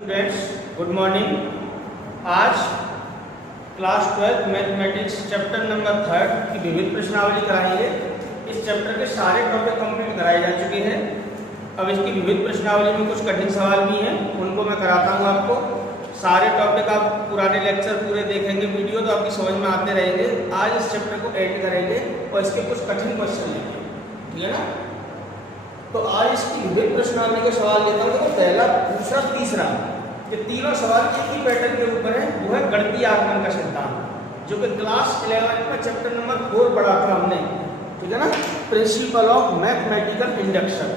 Students good morning. आज class 12 mathematics chapter number 3 की विविध प्रश्नावली कराएंगे। इस चैप्टर के सारे टॉपिक कंप्लीट कराए जा चुके हैं। अब इसकी विविध प्रश्नावली में कुछ कठिन सवाल भी हैं, उनको मैं कराता हूँ आपको। सारे टॉपिक आप पुराने लेक्चर पूरे देखेंगे, वीडियो तो आपकी समझ में आते रहेंगे। आज इस चैप्टर को एड करेंगे और इसके कुछ कठिन क्वेश्चन लेंगे, ठीक है ना। तो आज इसकी विविध प्रश्नावली के सवाल लेता हूँ। तो पहला, दूसरा, तीसरा, ये तीनों सवाल एक ही पैटर्न के ऊपर है। वो है गणितीय आगमन का सिद्धांत, जो कि क्लास 11 में चैप्टर नंबर 4 पढ़ा था हमने, ठीक है ना, प्रिंसिपल ऑफ मैथमेटिकल इंडक्शन।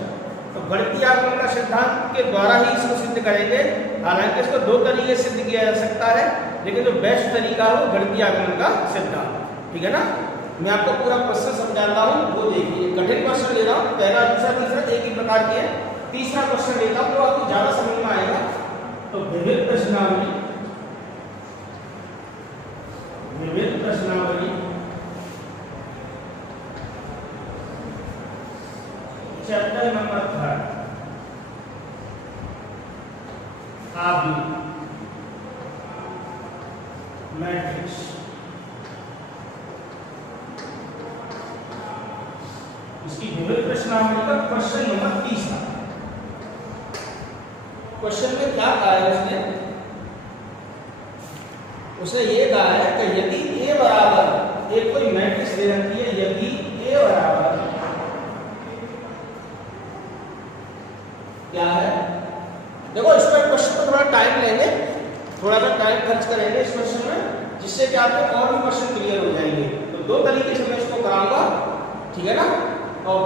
तो गणितीय आगमन का सिद्धांत के द्वारा ही इसको सिद्ध करेंगे। हालांकि इसको दो तरीके से सिद्ध किया जा सकता है, लेकिन जो बेस्ट तरीका है वो गणितीय आगमन का सिद्धांत, ठीक है ना। मैं आपको पूरा क्वेश्चन समझाता हूँ, वो देखिए। कठिन क्वेश्चन ले रहा हूँ, पहला, दूसरा, तीसरा एक ही प्रकार के हैं। तीसरा क्वेश्चन लेता हूँ, वो आपको ज्यादा समझ में आएगा। तो विविध प्रश्नावली चैप्टर नंबर 3 मैट्रिक्स। इसकी विविध प्रश्नावली का क्वेश्चन नंबर 30। क्वेश्चन में क्या कहा है उसने ये कहा है कि यदि A बराबर एक कोई मैट्रिक्स दे रखी है, यदि A बराबर क्या है। देखो, इस पर क्वेश्चन पर थोड़ा टाइम लेंगे, थोड़ा सा टाइम खर्च करेंगे इस क्वेश्चन में, जिससे कि आपको और भी क्वेश्चन क्लियर हो जाएंगे। तो दो तरीके से मैं इसको कराऊंगा, ठीक है ना। और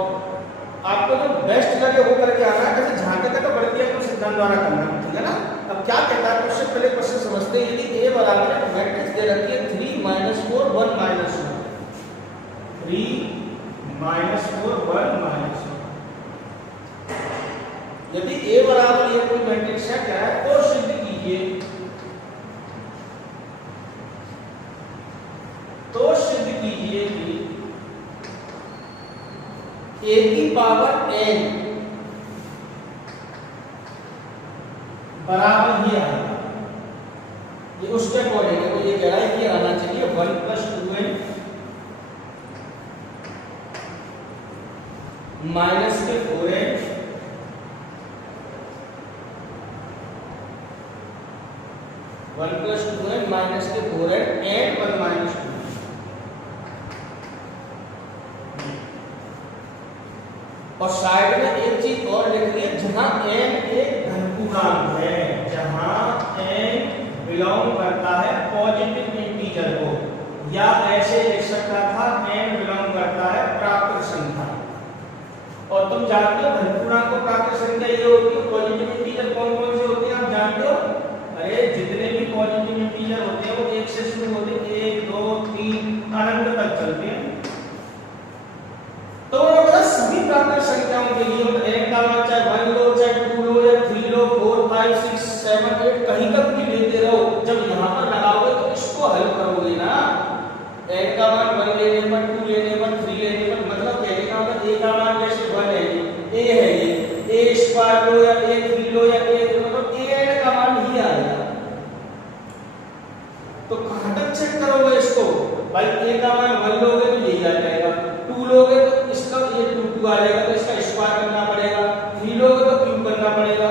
आपको जो बेस्ट लगे वो करके आना है, जैसे झांके तो गणितीय आगमन सिद्धांत द्वारा करना है, ठीक है ना। अब क्या कहता है क्वेश्चन, पहले क्वेश्चन समझते हैं। यदि A बराबर है, मैट्रिक्स दे रखी है 3 - 4 1 - 1, 3 - 4 1 - 1। यदि A बराबर ये कोई मैट्रिक्स है, क्या है, तो सिद्ध कीजिए, कि A की पावर n बराबर ही आएगा। ये उसके अकॉर्डिंग है, तो ये कह रहा है कि आना चाहिए 1 + 2n माइनस के 4n 1 + 2n माइनस के 4n n 1 - 2। और साइड में एक चीज और लिख ली है, जहां n एक धनपूर्णांक है, जहां n बिलोंग करता है पॉजिटिव इंटीजर को, या ऐसे लिख सकता था n बिलोंग करता है प्राकृत संख्या। और तुम जानते हो धनपूर्णांक को प्राकृत संख्या ये होती है। पॉजिटिव इंटीजर कौन कौन से होते हैं आप जानते हो? अरे जितने भी पॉजिटिव इंटीजर होते हैं वो 1 से शुरू होते हैं, 1 2 3 अनंत तक चलते हैं। तो सभी प्राकृत संख्याओं के लिए n का मान चाहे 1 लो, चाहे 2 लो, या 3 लो, 4 5 6 7 8 कहीं तक भी लेते रहो। जब यहाँ पर लगाओगे तो इसको हल करोगे ना, n का मान 1 लेने पर, 2 लेने पर, 3 लेने पर, मतलब कहने का मतलब a का मान जैसे 1 है, a है, ये a स्क्वायर लो या a 3 लो या a, मतलब an का मान ही आएगा। तो कहाँ तक चेक करोगे इसको भाई? a का मान 1 लोगे तो यही आ जाएगा, 2 लोगे तो इसका ये 2 आ जाएगा, तो इसका स्क्वायर करना पड़ेगा, 3 लोगे तो क्यूब करना पड़ेगा।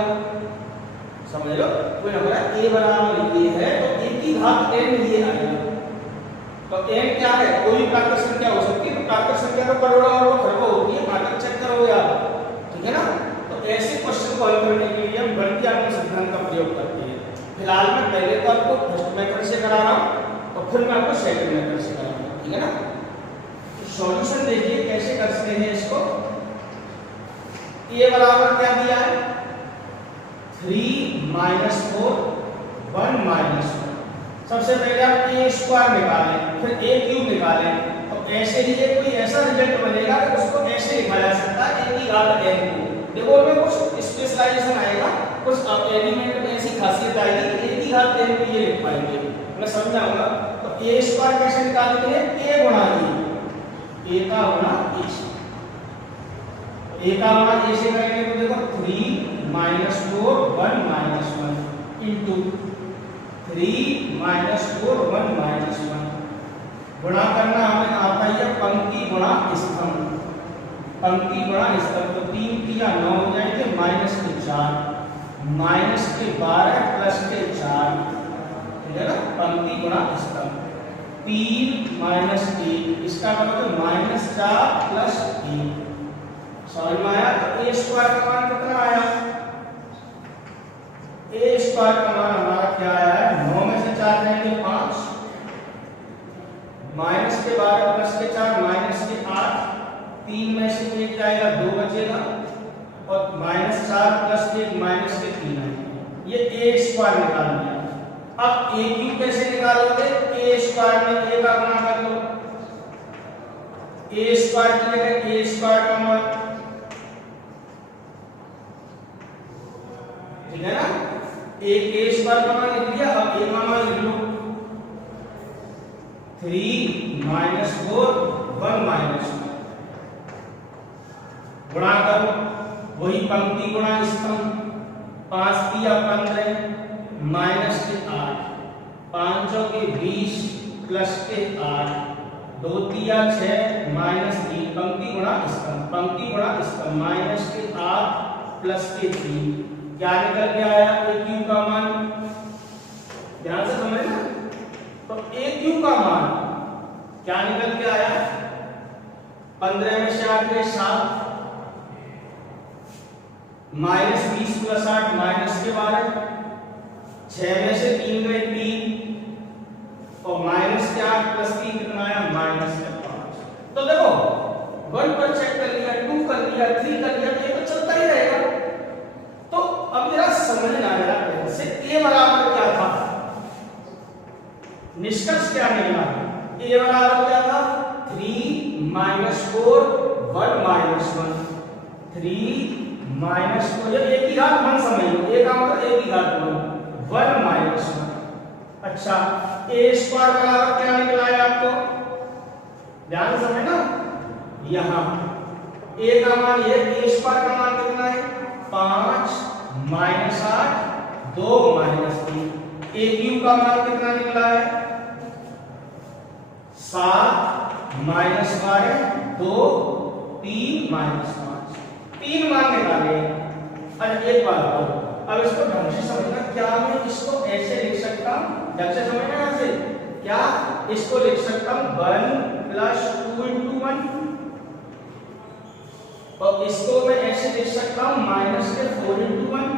समझ लो, कोई हमारा a बराबर ये है तो a की घात n ये आएगा। तो n क्या है? कोई भी प्राकृत संख्या हो सकती है। तो प्राकृत संख्या तो करोड़ों और खरबों होती है, कहाँ तक चेक करोगे आप, ठीक है ना। तो ऐसे क्वेश्चन को हल करने के लिए हम गणितीय आगमन सिद्धांत का प्रयोग करते हैं। फिलहाल मैं पहले तो आपको फर्स्ट मेथड से करा रहा हूँ और फिर मैं आपको सेकंड मेथड से कराऊंगा, ठीक है ना। सॉल्यूशन देखिए कैसे करते हैं इसको। a बराबर क्या दिया है? 3 - 4 1 - 1। सबसे पहले आप a स्क्वायर निकालें, फिर a क्यूब निकालें। तो ऐसे ही कोई ऐसा रिजल्ट बनेगा कि उसको ऐसे लिखा जा सकता है a की घात n को। देखो उसमें कुछ स्पेशलाइजेशन आएगा, कुछ एलिमेंट में ऐसी खासियत आएगी कि a की घात n को ये लिख पाएंगे, मैं समझाऊंगा। तो a स्क्वायर कैसे निकालते हैं? a गुणा a का गुणा a। a का मान a से करेंगे तो देखो 3 - 4 1 - 1 इंटू 3 माइनस 4 1 माइनस 1। गुणा करना हमें आता है पंक्ति गुणा स्तंभ, पंक्ति गुणा स्तंभ। तो 3 3 9 हो जाएंगे, माइनस के 4 माइनस के 12 प्लस के 4, ठीक है ना, पंक्ति गुणा स्तंभ। 3 माइनस 1, इसका मतलब माइनस 4 प्लस 1। समझ में आया? तो ए स्क्वायर का मान कितना आया? ए स्क्वायर का मान हमारा क्या आया है? 9 में से 4 जाएंगे 5, माइनस के 12 प्लस के 4 माइनस के 8, 3 में से 1 जाएगा 2 बचेगा, और माइनस 4 प्लस 1 माइनस के 3 आएगा। ये ए स्क्वायर निकाल लिया। अब ए क्यूब कैसे निकालोगे? ए स्क्वायर में ए का गुणा कर लो, ए स्क्वायर की जगह ए स्क्वायर का मान, ठीक है ना, एक ए स्क्वायर का मान लिख लिया। अब ए का मान लिख लो 3 माइनस 4 1 माइनस 1। गुणा करो, वही पंक्ति गुणा स्तंभ। 5 3 15 माइनस के 8, 5 के 20 प्लस के 8, 2 3 6 माइनस 3, पंक्ति गुणा स्तंभ, पंक्ति गुणा स्तंभ। माइनस के 8 प्लस के 3, क्या निकल के आया? ए क्यूब का मान, ध्यान से समझना। तो ए क्यूब का मान क्या निकल के आया? 15 में से 8 गए 7, माइनस 20 प्लस 8 माइनस के 12, 6 में से 3 गए 3, और माइनस के 8 प्लस 3 कितना आया? माइनस के 5। तो देखो 1 पर चेक कर लिया, 2 कर लिया, 3 कर लिया, ये तो चलता ही रहेगा। तो अब मेरा समझ में आ रहा है से ए बराबर क्या था? निष्कर्ष क्या निकला? ए बराबर क्या था? 3 माइनस 4 1 माइनस 1। 3 माइनस 4, जब एक ही घात 1 समझ लो, ए का मतलब एक ही घात 1 माइनस 1। अच्छा, ए स्क्वायर बराबर क्या निकला है आपको? ध्यान से समझना। यहां ए का मान ये, ए स्क्वायर का मान कितना है? 5 माइनस 8 2 माइनस 3। ए क्यूब का मान कितना निकला है? 7 माइनस 12 2 3 माइनस 5, 3 मान निकाले। अब एक बात और, अब इसको ढंग से समझना। क्या मैं इसको ऐसे लिख सकता हूं? ढंग से समझना। यहां से क्या इसको लिख सकता हूं? 1 प्लस 2 इंटू 1, और इसको मैं ऐसे लिख सकता हूं माइनस के 4 इंटू 1।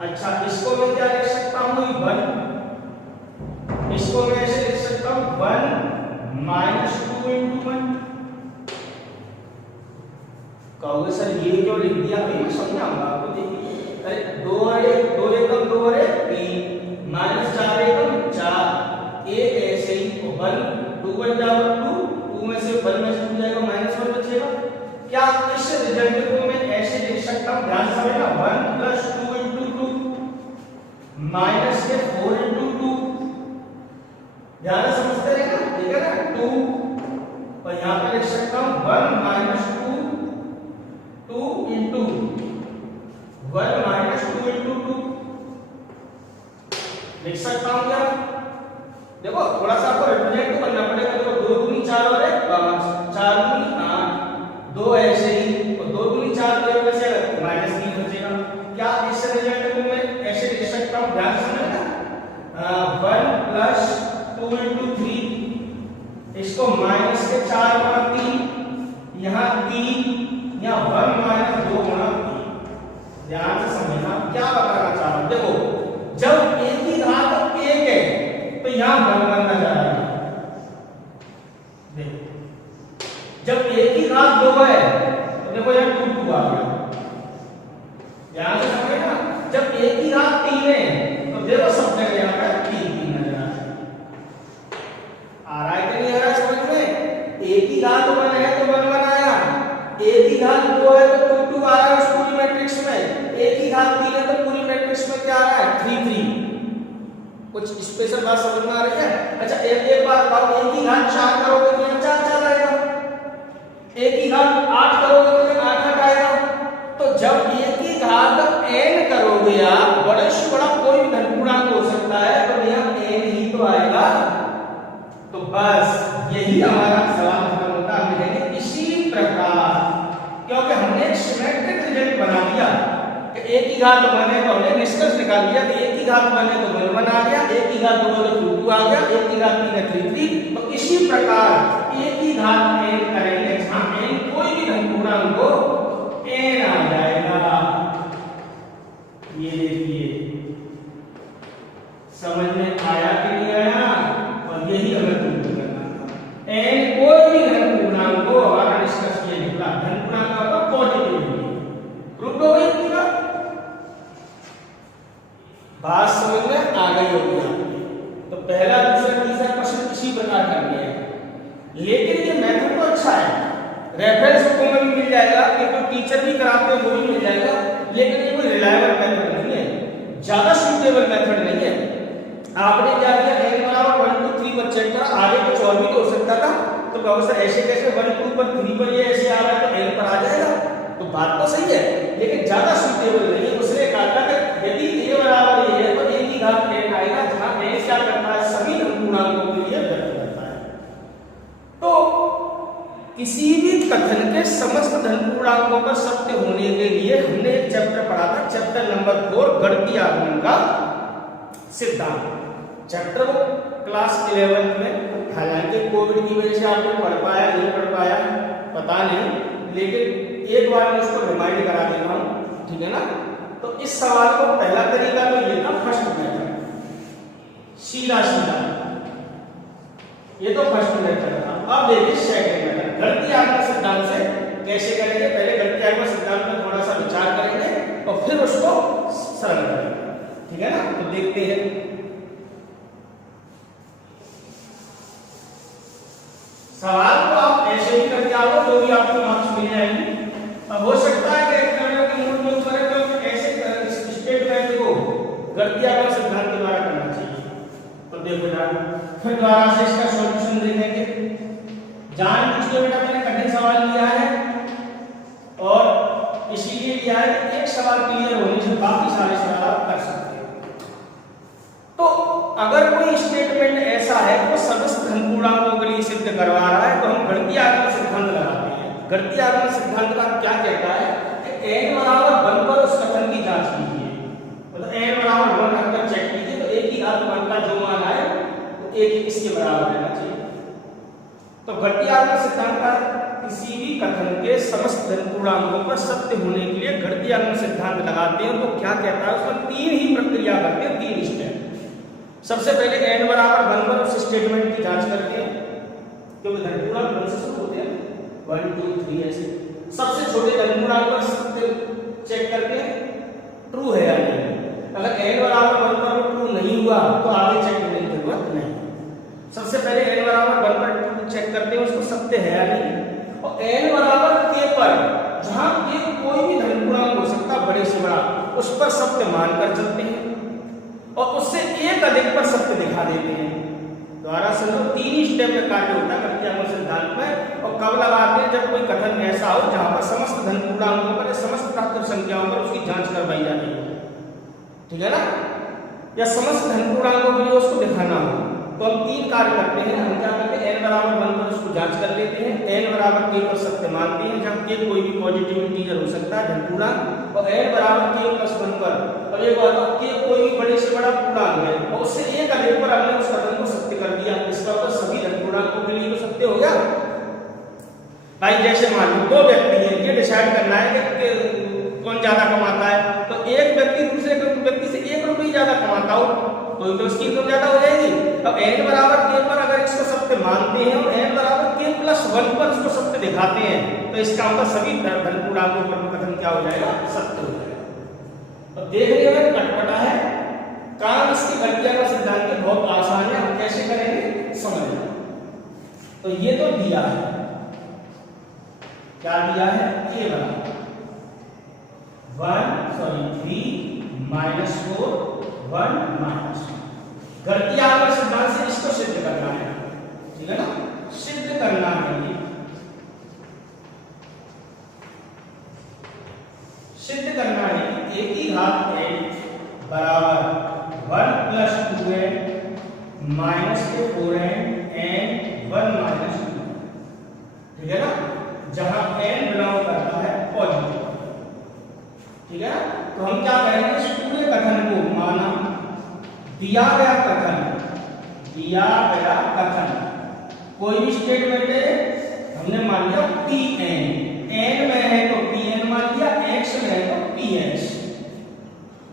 अच्छा, इसको मैं क्या लिख सकता हूं? 1, इसको मैं ऐसे लिख सकता हूं 1 माइनस 2 इंटू 1। कहोगे सर ये क्यों लिख दिया? मैं समझाऊंगा आपको। देखिए, अरे 2 और 1 2 एकम 2 और 1 3, माइनस 4 एकम 4, एक ऐसे ही 1 2 बन जाएगा 2, 2 में से 1 में से 2 जाएगा माइनस 1 बचेगा। क्या इस रिजल्ट को मैं ऐसे लिख सकता हूं? ध्यान से समझना। 1 प्लस 2 इंटू 2 माइनस के 4 इंटू 2, ध्यान से समझते रहेगा, ठीक है ना। 2, और यहां पे लिख सकता हूं 1 माइनस 2 2 इंटू 1 माइनस 2 इंटू 2 लिख सकता हूं क्या? देखो थोड़ा सा आपको रिप्रेजेंट तो करना पड़ेगा। देखो 2 दूनी 4 और 1 5, 4 दूनी 8, 2 ऐसे ही, और 2 दूनी 4 तो एक बचेगा माइनस 3 बचेगा। क्या इस रिजल्ट को मैं ऐसे लिख सकता हूं? ध्यान से समझना। 1 प्लस 2 इंटू 3, इसको माइनस के 4 गुणा 3, यहां 3, यहां 1 माइनस 2 गुणा 3। ध्यान से समझना क्या बताना चाह रहा हूं। देखो जब एक ही घात 1 है तो यहां 1 बनना जा रहा है। देखो जब एक ही घात 2 है तो देखो यहां 2 2 आ गया। ध्यान से समझना। जब एक ही घात 3 है तो देखो सब जगह यहां पर 3 3 नजर आ रहा है कि नहीं आ रहा है समझ में? एक ही घात 1 है तो 1 1 आया, एक ही घात 2 है तो 2 2 आ रहा है उस पूरी मैट्रिक्स में, एक ही घात 3 है तो पूरी मैट्रिक्स में क्या आ रहा है? 3 3। कुछ स्पेशल बात समझ में आ रही है? अच्छा एक बात बताओ, एक ही घात 4 करोगे तो 4 4 आएगा, एक ही घात 8 करोगे तो 8 8 आएगा। तो जब एक ही घात n करोगे आप, बड़े से बड़ा बस यही हमारा सवाल खत्म होता है। हम लिखेंगे इसी प्रकार, क्योंकि हमने एक सिमेट्रिक रिजल्ट बना दिया कि एक ही घात बने तो हमने निष्कर्ष निकाल दिया कि एक ही घात बने तो 1 आ गया, एक ही घात 2 तो 2 आ गया, एक ही घात 3 3 3। तो इसी प्रकार एक ही घात n करेंगे जहां n कोई भी धन पूर्णांक हो n आ जाएगा। ये देखिए समझ में आया कि नहीं आया? और यही हमें प्रूव करना था। n कोई भी धन पूर्णांक हो, हमारा निष्कर्ष ये निकला धन पूर्णांक का पॉजिटिव प्रूव हो गई पूरा। बात समझ में आ गई होगी। तो पहला दूसरा तीसरा क्वेश्चन इसी प्रकार करनी है, लेकिन ये मेथड तो अच्छा है, रेफरेंस बुक में भी मिल जाएगा, कि कोई टीचर भी कराते हो वो भी मिल जाएगा, लेकिन ये कोई रिलायबल मेथड नहीं है, ज्यादा सूटेबल मेथड नहीं है। आपने क्या किया, n बराबर 1 2 3 पर चेक करा, आगे कुछ और भी तो हो सकता था, तो प्रोफेसर ऐसे कैसे 1 2 पर 3 पर ये ऐसे आ रहा है तो n पर आ जाएगा, तो बात तो सही है, लेकिन ज्यादा सूटेबल नहीं है। उसने कहा था कि यदि a बराबर ये है तो a की घात n आएगा, जहां n क्या करता है, सभी धन पूर्णांकों के लिए व्यक्त करता है। तो किसी भी कथन के समस्त धन पूर्णांकों पर सत्य होने के लिए हमने एक चैप्टर पढ़ा था, चैप्टर नंबर 4 गणितीय आगमन का सिद्धांत। चैप्टर को क्लास 11 में, हालांकि कोविड की वजह से आपने पढ़ पाया नहीं पढ़ पाया पता नहीं, लेकिन एक बार मैं उसको रिमाइंड करा देता हूं, ठीक है ना। तो इस सवाल को पहला तरीका तो ये था फर्स्ट मेथड, सीधा सीधा, ये तो फर्स्ट मेथड था। अब देखिए सेकंड मेथड, गणितीय आगमन सिद्धांत से कैसे करेंगे। पहले गणितीय आगमन सिद्धांत पर थोड़ा सा विचार करेंगे और फिर उसको सरल करेंगे, ठीक है ना। तो देखते हैं, सवाल को आप ऐसे ही करके आओ तो भी आपको मार्क्स मिल जाएंगे। अब हो सकता है कि एग्जामिनर के मूड में उतरे तो ऐसे स्टेटमेंट को गणितीय आगमन सिद्धांत के द्वारा करना चाहिए। तो देखो जरा, फिर दोबारा से इसका सॉल्यूशन देखेंगे। जानबूझ के बेटा मैंने कठिन सवाल लिया है और इसीलिए लिया है कि एक सवाल क्लियर होने से बाकी सारे सवाल आप कर सकते हो। तो अगर कोई स्टेटमेंट ऐसा है तो समस्त धन पूर्णांकों के लिए सिद्ध करवा रहा है, तो हम गणितीय आगमन सिद्धांत लगाते हैं। गणितीय आगमन सिद्धांत का क्या कहता है कि n बराबर 1 पर उस कथन की जांच कीजिए, मतलब n बराबर 1 रखकर चेक कीजिए, तो एक ही घात 1 का जो मान आए वो एक ही इसके बराबर रहना चाहिए। तो गणितीय आगमन सिद्धांत का किसी भी कथन के समस्त धन पूर्णांकों पर सत्य होने के लिए गणितीय आगमन सिद्धांत लगाते हैं। तो क्या कहता है, उसमें 3 ही प्रक्रिया करते हैं, 3 स्टेप। सबसे पहले n बराबर 1 पर उस स्टेटमेंट की जांच करते हैं, क्योंकि धन पूर्णांक 1 से शुरू होते हैं, 1 2 3 ऐसे। सबसे छोटे धन पूर्णांक पर सत्य चेक करके ट्रू है या नहीं। अगर n बराबर 1 पर ट्रू नहीं हुआ तो आगे चेक करने की जरूरत नहीं। सबसे पहले n बराबर 1 पर ट्रू चेक करते हैं, उसको सत्य है या नहीं। और n बराबर k पर, जहां k कोई भी धन पूर्णांक हो सकता है बड़े से बड़ा, उस पर सत्य मानकर चलते हैं और उससे एक अधिक पर सत्य दिखा देते हैं। द्वारा समझो 3 स्टेप में कार्य होता है गणितीय आगमन सिद्धांत में। और कब लगाते हैं, जब कोई कथन ऐसा हो जहां पर समस्त धन पूर्णांकों पर, समस्त प्राकृत संख्याओं पर उसकी जांच करवाई जाती है, ठीक है ना, या समस्त धन पूर्णांकों के लिए उसको दिखाना हो। तो हम 3 कार्य करते हैं। हम क्या करते हैं, n बराबर 1 पर उसको जांच कर लेते हैं, n बराबर k पर सत्य मानते हैं, जहां k कोई भी पॉजिटिव इंटीजर हो सकता है धन पूर्णांक, और n बराबर k + 1 पर, अब एक बात, k कोई भी बड़े से बड़ा पूर्णांक है और उससे एक अधिक पर हमने उस कथन को सत्य कर दिया। इसका मतलब सभी धन पूर्णांकों के लिए तो सत्य हो गया भाई। जैसे मान लो 2 व्यक्ति हैं, ये डिसाइड करना है कि कौन ज्यादा कमाता है, तो एक व्यक्ति दूसरे व्यक्ति से 1 रुपये ज्यादा कमाता हो तो उसकी इनकम ज्यादा हो जाएगी। अब n बराबर k पर अगर इसको सत्य मानते हैं और n बराबर k + 1 पर इसको सत्य दिखाते हैं, तो इसका मतलब सभी धन पूर्णांकों पर कथन क्या हो जाएगा, सत्य हो जाएगा। तो देखने में कटपटा है, काम इसकी गणितीय आगमन सिद्धांत के बहुत आसान है। हम कैसे करेंगे समझना। तो ये तो दिया है, क्या दिया है, a बराबर 3 - 4 1 - गणितीय आगमन सिद्धांत से इसको सिद्ध करना है, ठीक है ना, सिद्ध करना है। सिद्ध करना है कि a की घात n बराबर 1 + 2n - 4n n1 माइनस 2, ठीक है ना, जहां n बिलोंग करता है पॉजिटिव, ठीक है। तो हम क्या करेंगे, इस पूरे कथन को माना दिया गया कथन कोई भी स्टेटमेंट है, हमने मान लिया Pn, n में है तो Pn मान लिया, x में है तो Px,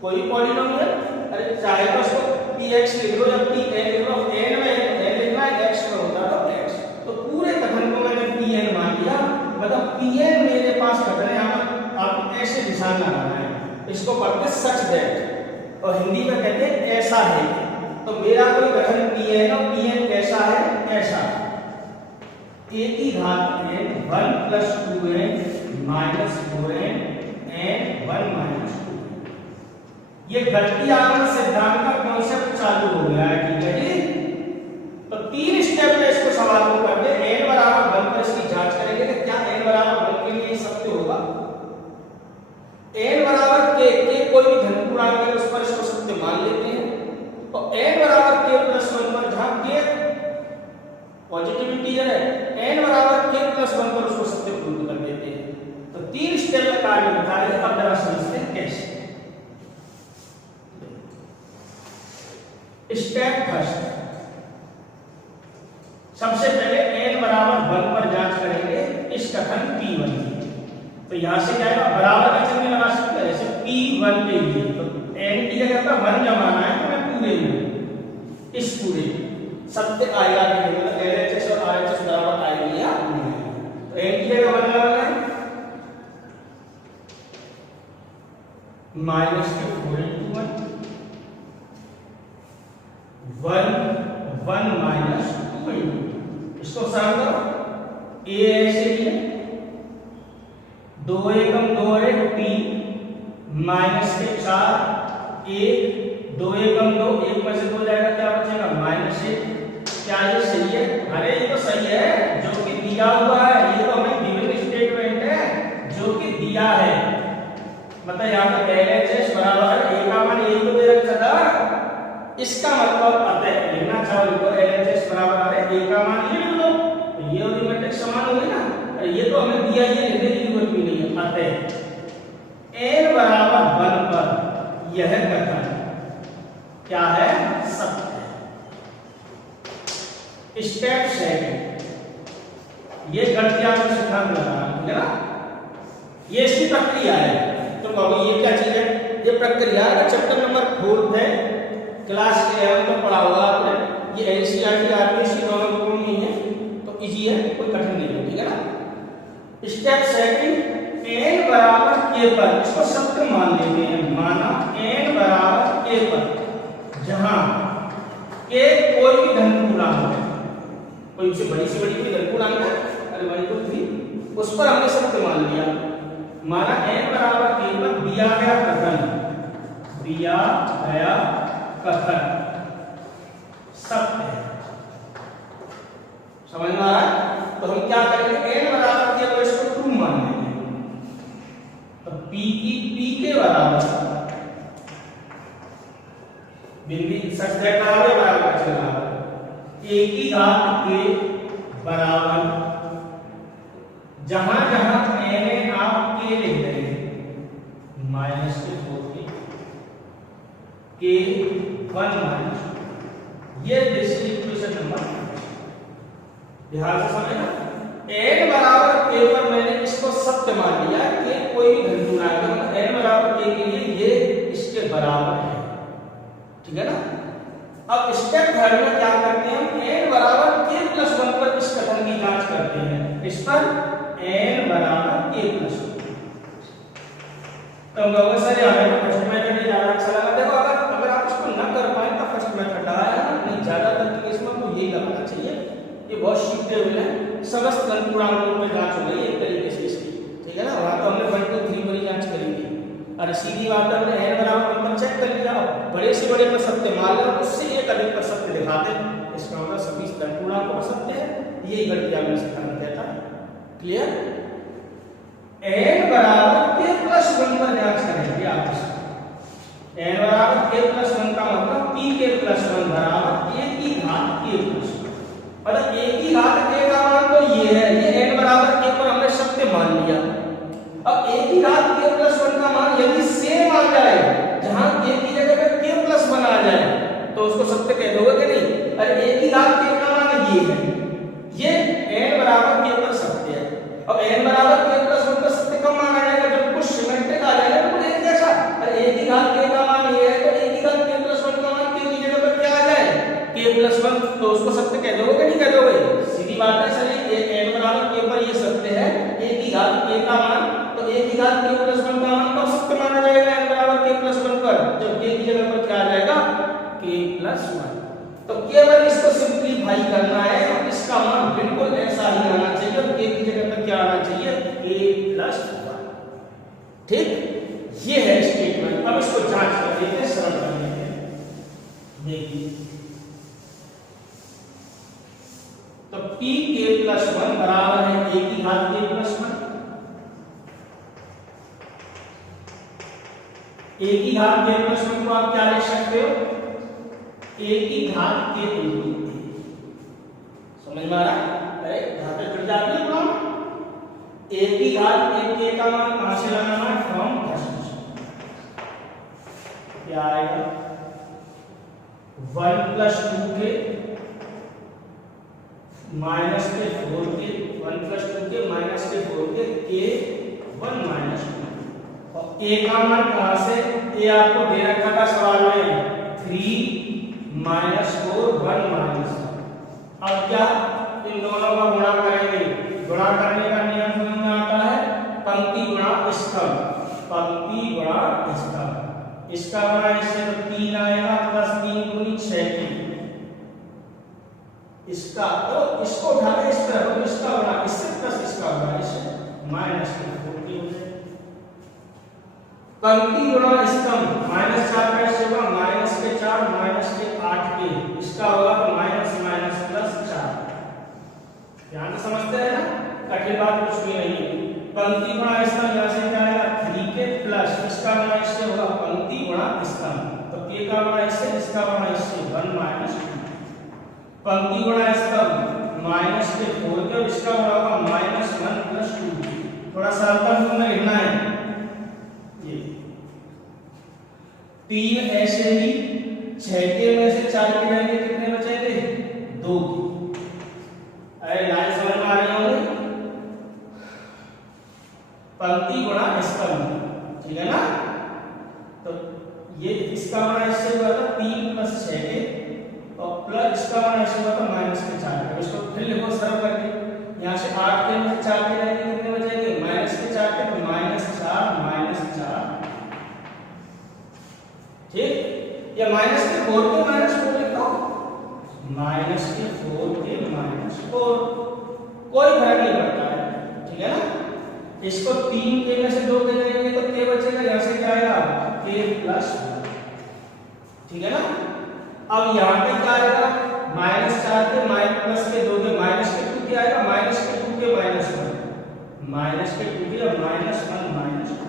कोई भी पॉलिनोमियल, अरे चाहे तो उसको Px लिख लो या Pn लिख लो, n में है तो n लिखना है, x में होता तो x, तो पूरे कथन को मैंने Pn मान लिया, मतलब Pn मेरे पास कथन है, यहाँ आपको ऐसे निशान लगाना है, इसको पढ़ते सच दैट, और हिंदी में कहते हैं ऐसा है। तो मेरा कोई कथन Pn और Pn कैसा है, ऐसा, a की घात n 1 plus 2n minus 4n n1 minus 2। ये घटती आगमन सिद्धांत का कॉन्सेप्ट चालू हो गया है, ठीक है जी। तो 3 स्टेप में इसको सवाल को कर दे, n बराबर 1 पर इसकी जांच करेंगे कि क्या n बराबर 1 के लिए सत्य होगा। n बराबर k कोई भी धन पूर्णांक है उस पर इसको सत्य मान लेते हैं, तो n बराबर k प्लस 1 पर जहां k पॉजिटिव इंटीजर है, n बराबर k प्लस 1 पर उसको सत्य प्रूव कर देते हैं। तो 3 स्टेप में कार्य होता है, अब जरा समझते हैं कैसे। स्टेप फर्स्ट, सबसे पहले n बराबर 1 पर जांच करेंगे इस कथन P1 की। तो यहां से क्या है, बराबर का चिन्ह लगा सकते हैं, जैसे P1 के लिए तो n की जगह पर 1 जमाना है, तो मैं पूरे में इस पूरे सत्य आएगा कि मतलब LHS और RHS बराबर आएगी या नहीं, तो n की जगह 1 लगाना है, माइनस के 4 into 1 1 माइनस 2 इसको सरल करो, a ऐसे ही है, 2 एकम 2 अरे p माइनस के 4 1 2 एकम 2 1 में से 2 जाएगा, क्या बचेगा माइनस 1। क्या ये सही है, अरे ये तो सही है, जो कि दिया हुआ है, ये तो हमें गिवन स्टेटमेंट है जो कि दिया है, मतलब यहाँ पर LHS बराबर a का मान यही तो दे रखा था, इसका मतलब अतः लिखना चाहो लिखो LHS बराबर है a का मान ये लो, तो ये और ये मैट्रिक्स समान हो गए ना, अरे ये तो हमें दिया, ये लिखने की जरूरत भी नहीं है। अतः n बराबर 1 पर यह कथन क्या है, सत्य है। स्टेप सेकंड, ये घटती आगमन सिद्धांत लगाना, ठीक है ना, ये इसकी प्रक्रिया है। तो कहोगे ये क्या चीज है, ये प्रक्रिया है, चैप्टर नंबर 4 है, क्लास 11 में पढ़ा होगा आपने, ये NCERT RPSC दोनों बुकों में है, तो इजी है, कोई कठिन नहीं है, ठीक है ना। स्टेप सेकंड, n बराबर k पर इसको सत्य मान लेते हैं, माना n बराबर k पर जहां k कोई भी धन पूर्णांक है, कोई से बड़ी कोई धन पूर्णांक है, अरे 1 2 3, उस पर हमने सत्य मान लिया, माना n बराबर k पर दिया गया कथन सत्य है। समझ में आ रहा है, तो हम क्या करेंगे, n बराबर k पर इसको ट्रू मान लेंगे, तो p के बराबर बिंदु सच देखा है बराबर चल रहा है, a की घात k बराबर जहां जहां n आप k लिख देंगे माइनस के 4 के 1 माइनस, ये दिस इक्वेशन नंबर, ध्यान से समझना, n बराबर k पर मैंने इसको सत्य मान लिया कि कोई भी धन पूर्णांक है, n बराबर k के लिए ये इसके बराबर है, ठीक है ना। अब स्टेप थर्ड में क्या करते हैं, हम n बराबर k प्लस 1 पर इस कथन की जांच करते हैं, इस पर n बराबर k प्लस 1। तो लोगों से हमें फर्स्ट मेथड ही ज्यादा अच्छा लगा। देखो अगर आप इसको न कर पाए तो फर्स्ट मेथड है ना, नहीं ज्यादातर केस में आपको यही लगाना चाहिए, ये बहुत सीखते हुए ना समस्त धन पूर्णांकों में जांच हो गई एक तरीके से इसकी, ठीक है ना। वहां तो हमने 1 2 3 पर जांच करेंगे, अरे सीधी बात है, हमने n बराबर 1 पर चेक कर लिया, बड़े से बड़े पर सत्य मान लिया, उससे एक अधिक पर सत्य दिखाते, इसका मतलब सभी धन पूर्णांकों पर सत्य है, यही घटती आगमन सिद्धांत कहता है। क्लियर, n बराबर k प्लस 1 पर जांच करेंगे आप इसको, n बराबर k प्लस 1 का मतलब p k प्लस 1 बराबर a की घात k प्लस 1, मतलब घात k का मान ये है, ये n बराबर k पर सत्य है। अब n बराबर k प्लस 1 पर सत्य कब माना जाएगा? जब कुछ सिमेट्रिक आ जाएगा तो एक जैसा। अरे a की घात k का मान ये है तो a की घात k प्लस 1 का मान k की जगह पर क्या आ जाए? k प्लस 1, तो उसको सत्य कह दोगे कि नहीं कह दोगे? सीधी बात है। चलिए n बराबर k पर ये सत्य है, a की घात k का मान, तो a की घात k प्लस 1 का मान कब सत्य माना जाएगा? n बराबर k प्लस 1 पर, जब k की जगह पर क्या आ जाएगा? k plus 1। तो केवल इसको सिंपलीफाई करना है और इसका मान बिल्कुल ऐसा ही आना चाहिए और k की जगह पर क्या आना चाहिए? k plus 1। ठीक, ये है स्टेटमेंट। अब इसको जांच कर लेते हैं, सरल कर लेते हैं। देखिए तो p k प्लस 1 बराबर है a की घात k प्लस 1। a की घात k प्लस 1 को आप क्या लिख सकते हो? a की घात k इंटू a। समझ में आ रहा है? अरे घातें जुड़ जाती है ना। a की घात k का मान कहां से लगाना है? From first. क्या आएगा? 1 प्लस 2k माइनस के 4k, 1 प्लस 2k माइनस के 4k, k 1 माइनस 2। और a का मान कहां से? a आपको दे रखा था सवाल में 3 माइनस 4 1 माइनस। अब क्या इन दोनों का गुणा करेंगे? गुणा करने का नियम समझ में आता है, पंक्ति गुणा स्तंभ, पंक्ति गुणा स्तंभ। इसका गुणा इससे तो 3 आएगा प्लस 3 दूनी 6 इसका, तो इसको उठा के इस तरफ, तो इसका गुणा इससे प्लस इसका गुणा इससे माइनस 4 हो जाए। पंक्ति गुणा स्तंभ, माइनस 4 का इससे होगा माइनस के 4 माइनस के 8 के, इसका होगा माइनस माइनस प्लस 4। ध्यान से समझते हैं ना, कठिन बात कुछ भी नहीं है। पंक्ति गुणा स्तंभ यहां से क्या आएगा? 3k प्लस इसका गुणा इससे होगा पंक्ति गुणा स्तंभ, तो k का गुणा इससे, इसका गुणा इससे 1 माइनस 2। पंक्ति गुणा स्तंभ माइनस के 4k और इसका गुणा होगा माइनस 1 प्लस 2। थोड़ा सा अंतर में लिखना है। ये 3 ऐसे ही 6k में से 4k रहेंगे, कितने बचेंगे? 2। अरे लाइन समझ में आ रही होगी? पंक्ति गुणा स्तंभ, ठीक है ना? तो ये इसका गुणा इससे हुआ था 3 प्लस 6k और प्लस इसका गुणा इससे हुआ था माइनस के 4k। इसको फिर लिखो सरल करके, यहाँ से 8k में से 4k रहेंगे, कितने बचेंगे? माइनस के 4k, तो माइनस 4 माइनस 4। ठीक, या माइनस के 4k माइनस 4 लिखो, माइनस के 4k माइनस 4, कोई फर्क नहीं पड़ता है। ठीक है ना? इसको 3k में से 2k जाएंगे तो k बचेगा, यहां से क्या आएगा? k plus 1। ठीक है ना? अब यहां पे क्या आएगा? माइनस 4k माइनस प्लस के 2k माइनस के 2k आएगा, माइनस के 2k माइनस 1, माइनस के 2k और माइनस 1 माइनस 2।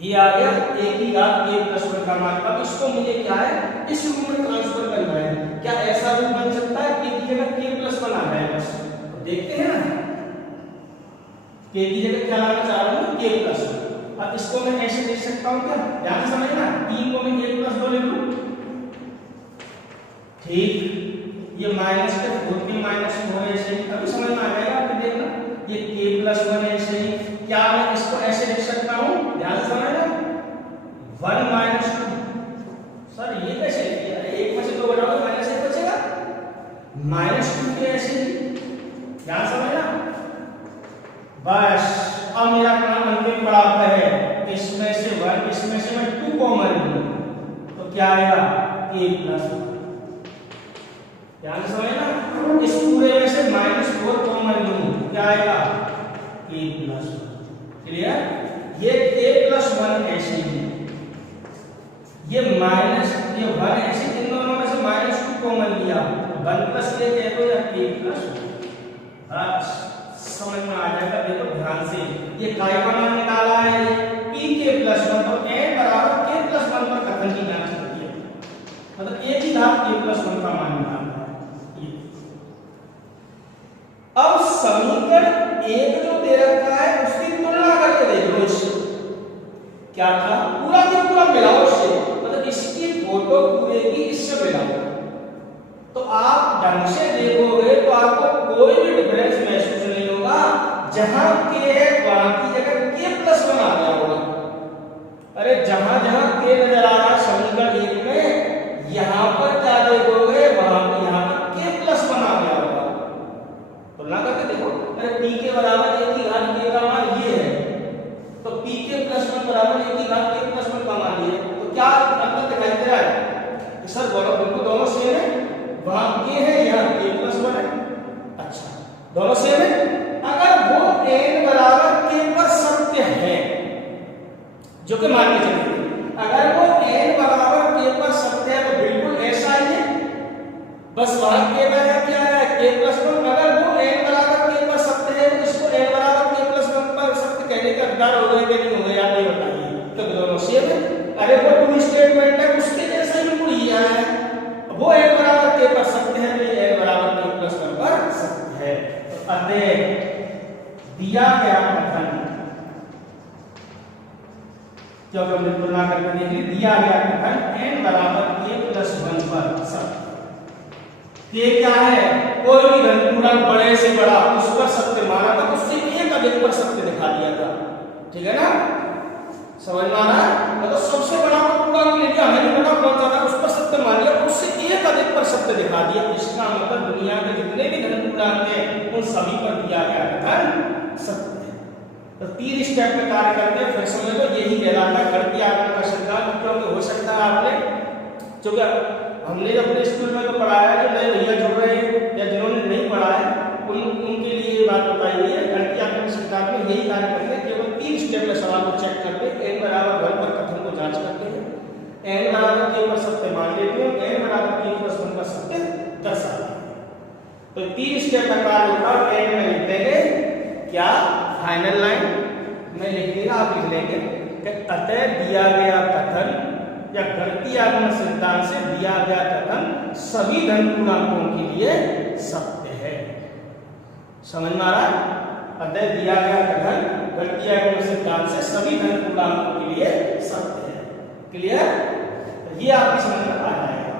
ये आ गया a की घात k प्लस 1 का मान। अब इसको मुझे क्या है? इस रूप में ट्रांसफर करना है। क्या ऐसा रूप बन सकता है k की जगह k प्लस 1 आ जाए? बस तो देखते हैं ना, k की जगह क्या लाना चाह रहा हूं? k plus 1। अब इसको मैं ऐसे लिख सकता हूं क्या? ध्यान से समझना, 3 को मैं k प्लस 2 लिख लूं। ठीक, ये माइनस के 4k माइनस 4 ऐसे ही अभी समझ में आ जाएगा आपको। देखना ये k प्लस 1 ऐसे ही, क्या मैं इसको ऐसे लिख सकता हूं? ध्यान से समझना, 1 माइनस 2। सर ये कैसे लिखिए? अरे 1 में से 2 घटाओ माइनस 1 बचेगा, माइनस 2 के ऐसे ही। ध्यान समझना बस। अब मेरा काम अंतिम पड़ाव पे है, इसमें से 1 इसमें से मैं 2 कॉमन लूं तो क्या आएगा? k plus 1। ध्यान से समझना, इस पूरे में से माइनस 4 कॉमन लूं, क्या आएगा? k plus 1। क्लियर? ये k प्लस 1 ऐसे ही, ये माइनस ये 1 ऐसे, इन दोनों में से माइनस 2 कॉमन लिया, 1 प्लस k कह दो या k प्लस 1। बस समझ में आ जाएगा। देखो ध्यान से, ये काय का मान निकाला है pk प्लस 1, तो n बराबर k प्लस 1 पर कथन की जांच करती है, मतलब a की घात k प्लस 1 का मान निकालना है। अब समीकरण 1 जो दे रखा है उसकी तुलना करके देख लो इससे। क्या था? पूरा का पूरा मिलाओ इससे, मतलब इसकी फोटो पूरे की इससे मिलाओ। दोनों सेम है। अगर वो n बराबर k पर सत्य है, जो कि मान के चलिए अगर वो n बराबर k पर सत्य है तो बिल्कुल ऐसा ही है, बस वहां k बराबर क्या है k+1। अगर वो n बराबर k पर सत्य है तो इसको n बराबर k+1 पर सत्य कहने का अधिकार हो गया कि नहीं हो गया, आप ये बताइए। तो दोनों सेम है। अरे वो टू स्टेटमेंट है उसके जैसा ही बिल्कुल ये है, वो n बराबर k पर सत्य है तो ये n बराबर k+1 पर सत्य है। तो अतः दिया गया कथन, क्योंकि हमने तुलना करके देखी, दिया गया कथन n बराबर k+1 पर सत्य। ये क्या है, कोई भी घनपूर्णांक बड़े से बड़ा उस पर सत्य माना था, उससे एक अधिक पर सत्य दिखा दिया था। ठीक है ना, समझ में आ रहा है? मतलब सबसे बड़ा पूर्णांक ले लिया, हमें नहीं पता कौन सा था, उस पर सत्य मान लिया, उससे एक अधिक पर सत्य दिखा दिया। इसका मतलब दुनिया के जितने भी घनपूर्णांक हैं उन सभी पर दिया गया कथन सत्य है। तो 3 स्टेप में कार्य करते हैं, फिर समझ लो यही कहलाता है गणितीय आकलन का सिद्धांत। क्योंकि हो सकता है आपने जो हमने अपने स्कूल में तो पढ़ाया है, जो नए भैया जुड़ रहे हैं या जिन्होंने नहीं पढ़ा है उनके लिए ये बात बताई गई है। गणितीय आकलन सिद्धांत में यही कार्य करते हैं, केवल 3 स्टेप में सवाल को चेक करते हैं। n बराबर 1 पर कथन को जांच करते हैं, n बराबर k पर सत्य मान लेते हैं, n बराबर k+1 पर सत्य दर्शाते हैं। तो 3 स्टेप का कार्य होगा। n में लिख देंगे क्या, फाइनल लाइन में लिख देगा, आप लिख लेंगे कि अतः दिया गया कथन या गणितीय आकलन सिद्धांत से दिया गया कथन सभी धन पूर्णांकों के लिए सत्य है। समझ में आ रहा है? अतः दिया गया कथन गणितीय आकलन सिद्धांत से सभी धन पूर्णांकों के लिए सत्य है। क्लियर? तो ये आपकी समझ में आ जाएगा।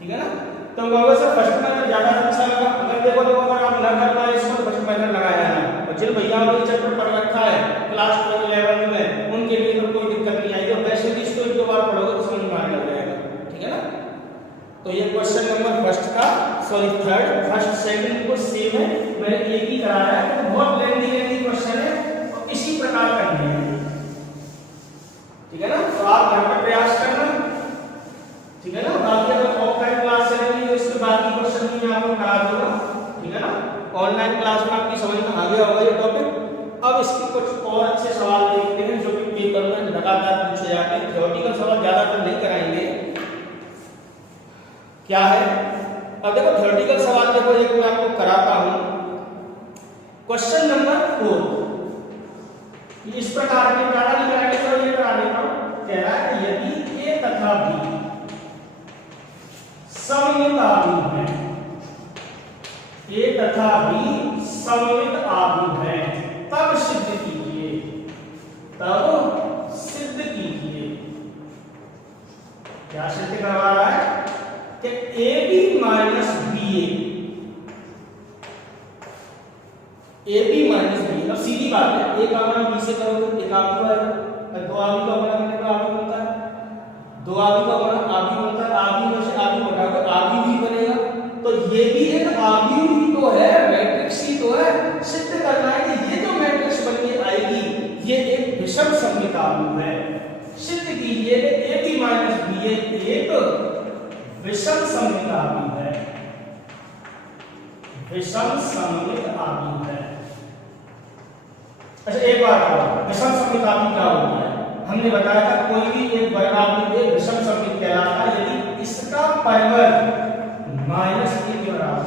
ठीक है ना? तो अगर सर फर्स्ट मेथड ज्यादा अच्छा लगा, अगर देखो तो अगर आप न कर पाए इसको तो फर्स्ट मेथड लगाया ना, और जिन भैया ने चैप्टर पढ़ रखा है क्लास 12 11 में उनके लिए तो कोई दिक्कत नहीं आएगी, और वैसे भी इसको एक दो बार पढ़ोगे तो समझ में आने लग जाएगा। ठीक है ना? तो ये क्वेश्चन नंबर फर्स्ट का थर्ड फर्स्ट सेकंड को सेम है, मैंने एक ही कराया है, तो बहुत लेंथी क्वेश्चन है और इसी प्रकार करनी है। ठीक है ना? तो आप घर पर प्रयास करना। ठीक है ना? बाकी अगर ऑफलाइन क्लास चलेगी तो इसके बाकी क्वेश्चन भी मैं आपको करा दूंगा। ठीक है ना? ऑनलाइन क्लास में आपकी समझ में आ गया होगा ये टॉपिक। अब इसके कुछ और अच्छे सवाल देखते हैं जो कि पेपर में लगातार पूछे जाते हैं। थ्योरेटिकल सवाल ज्यादातर नहीं कराएंगे। क्या है? अब देखो थ्योरेटिकल सवाल देखो, एक मैं आपको कराता हूं। क्वेश्चन नंबर 4 इस प्रकार के ज्यादा नहीं कराएंगे तो ये करा देता हूं। कह रहा है यदि a तथा b सममित आव्यूह है, a तथा b सममित आव्यूह है, तब सिद्ध कीजिए, तब सिद्ध कीजिए। क्या सिद्ध करवा रहा है कि ab minus ba, ab minus b। अब सीधी बात है, एक आव्यूह b से करोगे एक आव्यूह है, दो आव्यूह का गुणा करने पर आव्यूह बनता है, दो आव्यूह का गुणा आव्यूह बनता है, आव्यूह में से आव्यूह घटाकर आव्यूह ही बनेगा। तो ये भी एक आव्यूह ही तो है, मैट्रिक्स ही तो है। सिद्ध करना है कि ये जो मैट्रिक्स बन के आएगी ये एक विषम सममित आव्यूह है। सिद्ध कीजिए कि ab माइनस ba एक विषम सममित आव्यूह है, विषम सममित आव्यूह है। अच्छा एक बात और, विषम सममित आव्यूह क्या होता है? हमने बताया था कोई भी एक वर्ग आव्यूह एक विषम सममित कहलाता है यदि इसका परिवर्त माइनस a के बराबर